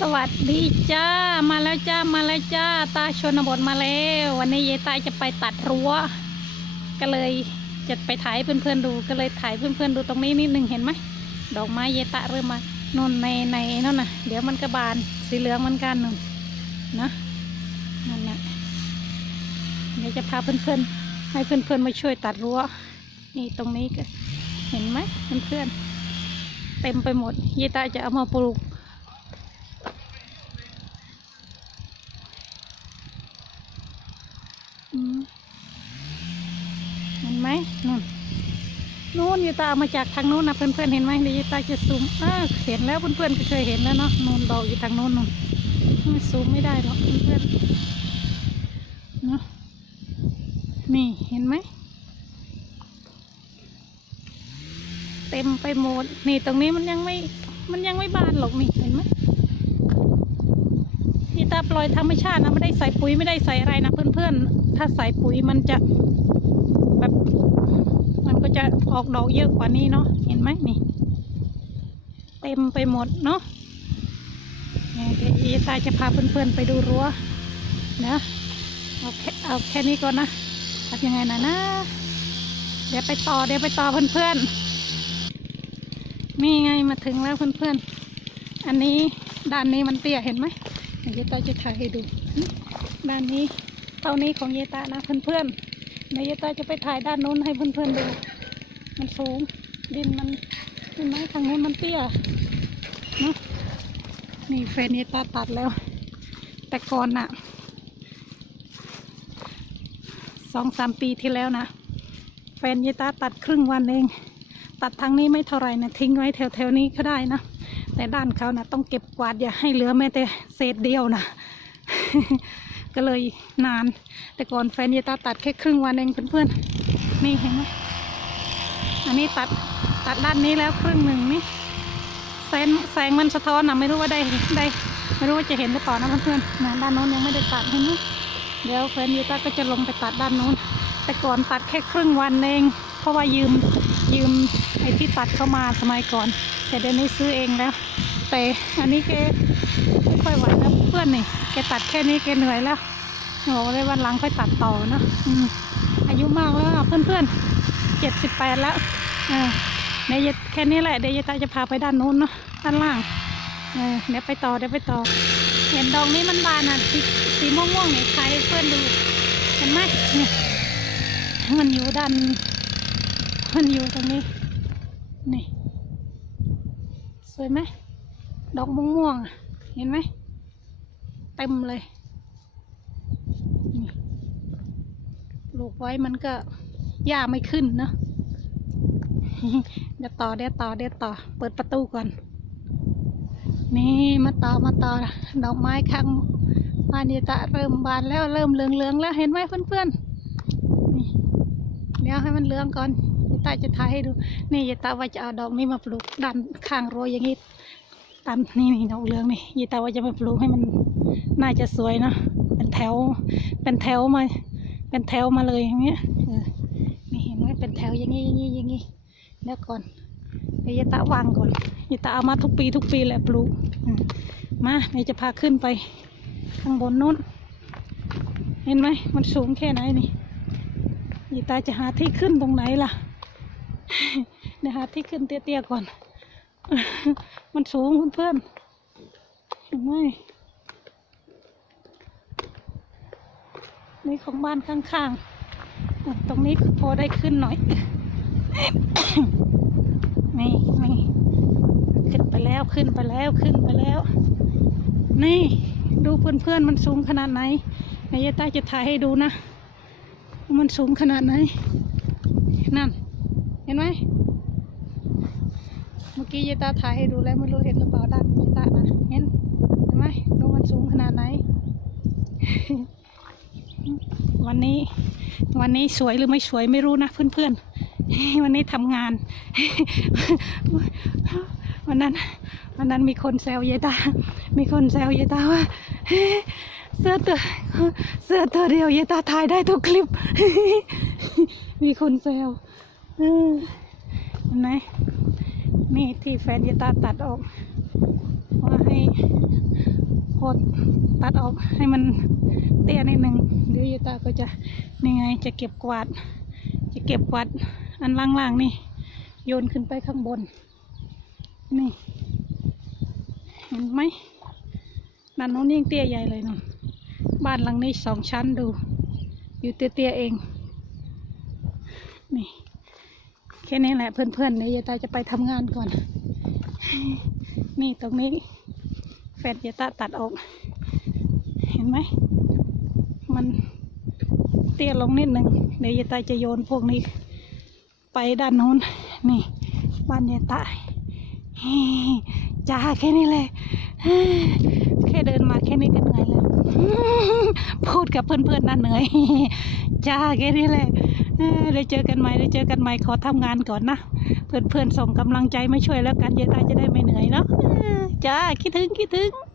สวัสดีจ้า มาแล้วจ้า มาแล้วจ้า ตาชนบทมาแล้ว วันนี้เยตายจะไปตัดรั้ว ก็เลยจะไปถ่ายเพื่อนๆดู ก็เลยถ่ายเพื่อนๆดูตรงนี้นิดนึงเห็นไหม ดอกไม้เยตะเริ่มมานนในในนั่นน่ะเดี๋ยวมันก็บานสีเหลืองมันกันนู่นนะนั่นน่ะเดี๋ยวจะพาเพื่อนๆ ให้เพื่อนๆมาช่วยตัดรั้ว นี่ตรงนี้ก็เห็นไหมเพื่อนๆเต็มไปหมดเยตาจะเอามาปลูก อืม เห็นไหมนู่นนู่นยีตาเอามาจากทางนู้นนะเพื่อนๆเห็นไหมเดี๋ยวยีตาจะซูมอ่าเห็นแล้วเพื่อนๆก็เคยเห็นแล้วเนาะนู่นดอกอยู่ทางนู้นนู่นไม่ซูมไม่ได้หรอกเพื่อนๆเนาะนี่เห็นไหมเต็มไปหมดนี่ตรงนี้มันยังไม่มันยังไม่บานหรอกนี่เห็นไหมาปล่อยธรรมชาตินะไม่ได้ใส่ปุ๋ยไม่ได้ใส่อะไรนะเพื่อนๆ ถ้าใส่ปุ๋ยมันจะแบบมันก็จะออกดอกเยอะกว่านี้เนาะเห็นไหมนี่ เต็มไปหมดเนาะเนี่ยเดี๋ยวอีตาจะพาเพื่อนๆไปดูรั้วนะเอาแค่เอาแค่นี้ก่อนนะทำยังไงนะนะ เดี๋ยวไปต่อเดี๋ยวไปต่อเพื่อนๆนี่ไงมาถึงแล้วเพื่อนๆอันนี้ด้านนี้มันเตี้ยเห็นไหม เยตาจะถ่ายให้ดูด้านนี้เท่านี้ของเยตานะเพื่อนๆเดี๋ยวเยตาจะไปถ่ายด้านนู้นให้เพื่อนๆดู มันสูงดินมันเห็นไหมทางนู้นมันเตี้ยเนอะนี่แฟนเยตาตัดแล้ว แต่ก่อนน่ะสองสามปีที่แล้วนะแฟนเยตาตัดครึ่งวันเอง ตัดทางนี้ไม่เท่าไหร่นะทิ้งไว้แถวๆนี้ก็ได้นะ แต่ด้านเขานะต้องเก็บกวาดอย่าให้เหลือแม้แต่เศษเดียวนะก็เลยนาน แต่ก่อนแฟนยตาตัดแค่ครึ่งวันเองเพื่อนๆนี่เห็นไหมอันนี้ตัดตัดด้านนี้แล้วครึ่งหนึ่งนี่แสงแสงมันสะท้อนนะไม่รู้ว่าได้ได้ไม่รู้ว่าจะเห็นหรือเปล่านะเพื่อนๆนะด้านโน้นยังไม่ได้ตัดเห็นไหมเดี๋ยวแฟนเยตาก็จะลงไปตัดด้านโน้น แต่ก่อนตัดแค่ครึ่งวันเอง เพราะว่ายืม ยืมไอ้ที่ตัดเข้ามาสมัยก่อน แต่เดี๋ยวนี้ซื้อเองแล้ว แต่อันนี้แกไม่ค่อยไหวแล้วเพื่อนนี่แกตัดแค่นี้แกเหนื่อยแล้วบอกเลยวันหลังค่อยตัดต่อนะอืมอายุมากแล้วเพื่อนเพื่อนเจ็ดสิบแปดแล้วเออเดี๋ยวแค่นี้แหละเดี๋ยวยายตาจะพาไปด้านโน้นเนาะด้านล่างเออเดี๋ยวไปต่อเดี๋ยวไปต่อ เห็นดอกนี้มันบานอะสีสีม่วงๆเนี่ยใครเพื่อนดูเห็นไหมเนี่ยมันอยู่ด้าน มันอยู่ตรงนี้ นี่ สวยไหม ดอกม่วงๆเห็นไหม เต็มเลย นี่ปลูกไว้มันก็หญ้าไม่ขึ้นเนอะเดี๋ยวต่อเดี๋ยวต่อเดี๋ยวต่อ เปิดประตูก่อน นี่มาต่อมาต่อ ดอกไม้ข้างบ้านยตะเริ่มบานแล้วเริ่มเหลืองๆแล้วเห็นไหมเพื่อนๆนี่เดี๋ยวให้มันเหลืองก่อน ยตาจะถ่ายให้ดู นี่ยายตาว่าจะเอาดอกนี้มาปลูกด้านข้างรั้วอย่างนี้ ตามนี่นี่ดอกเหลืองนี่ยีตาว่าจะมาปลูกให้มันน่าจะสวยนะ เป็นแถว เป็นแถวมา เป็นแถวมาเลยอย่างเงี้ยเออนี่เห็นไหมเป็นแถวอย่างงี้อย่างงี้อย่างงี้เดี๋ยวก่อนเดี๋ยวยายตาวางก่อนยายตาเอามาทุกปีทุกปีแหละปลูกมาเดี๋ยวจะพาขึ้นไปข้างบนนู้น เห็นไหมมันสูงแค่ไหนนี่ยายตาจะหาที่ขึ้นตรงไหนล่ะ เดี๋ยวหาที่ขึ้นเตี้ยๆก่อน มันสูงเพื่อนๆเห็นไหมนี่ของบ้านข้างๆ ตรงนี้พอได้ขึ้นหน่อย นี่นี่ขึ้นไปแล้วขึ้นไปแล้วขึ้นไปแล้ว นี่ดูเพื่อนๆมันสูงขนาดไหนนายต้าจะถ่ายให้ดูนะ มันสูงขนาดไหน นั่น เห็นไหมเมื่อกี้ยายตาถ่ายให้ดูแล้วไม่รู้เห็นหรือเปล่าด้านยายตานะเห็นเห็นไหมดูมันสูงขนาดไหน วันนี้ วันนี้สวยหรือไม่สวยไม่รู้นะเพื่อนๆวันนี้ทำงาน วันนั้น วันนั้นมีคนแซวยายตา มีคนแซวยายตาว่าเสื้อตัวเสื้อตัวเดียวยายตาถ่ายได้ทุกคลิป มีคนแซว เห็นไหมนี่ที่แฟนยายตาตัดออกว่าให้ก็ตัดออกให้มันเตี้ยนิดหนึ่งเดี๋ยวยายตาก็จะนี่ไงจะเก็บกวาด จะเก็บกวาดอันล่างๆนี่ โยนขึ้นไปข้างบน นี่ เห็นไหมด้านโน้นยิ่งเตี้ยใหญ่เลยนนบ้านหลังนี้สองชั้นดู อยู่เตี้ยๆเอง นี่ แค่นี้แหละเพื่อนๆเดี๋ยวยายตาจะไปทำงานก่อน นี่ตรงนี้ แฟนยายตาตัดออก เห็นไหม มันเตี้ยลงนิดหนึ่งเดี๋ยวยายตาจะโยนพวกนี้ ไปด้านโน้น นี่ บ้านยายตาจ้าแค่นี้เลยแค่เดินมาแค่นี้ก็เหนื่อยแล้วพูดกับเพื่อนๆน่าเหนื่อยจ้าแค่นี้แหละ เดี๋ยวเจอกันใหม่เดี๋ยเจอกันใหม่ขอทำงานก่อนนะ เพื่อนๆส่งกำลังใจมาช่วยแล้วกันยายตาจะได้ไม่เหนื่อยเนาะจ้าคิดถึงคิดถึง